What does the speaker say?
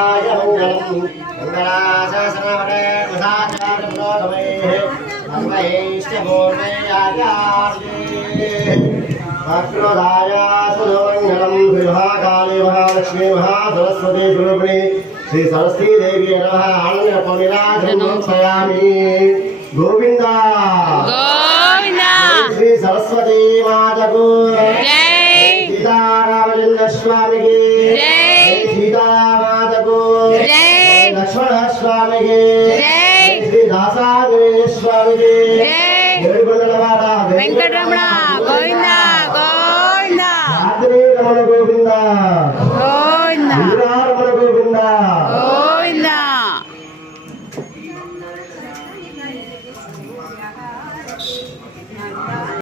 गोविन्दाय मङ्गलम् मङ्गलाशासनवटे मदाचार्यपुरोगमैः सर्वैष्टपूर्णैराचार्ये अक्रोधाय सुमङ्गलम् श्रीमहाकाली महालक्ष्मी महासरस्वती स्वरूपिणी श्री सरस्वती देवी नमः आनन्दपूर्णिराजनमोक्षयामि गोविन्द गोविन्द श्री सरस्वती मातको जय सीतारामचंद्र स्वामी की जय सीता मातको जय लक्ष्मण स्वामी की जय श्री दासाग्रज स्वामी की जय वेणुगोपाल वेंकटरमण गोविन्द गोविन्द रमण गोविंद गोविन्द रमण गोविंद गोविन्द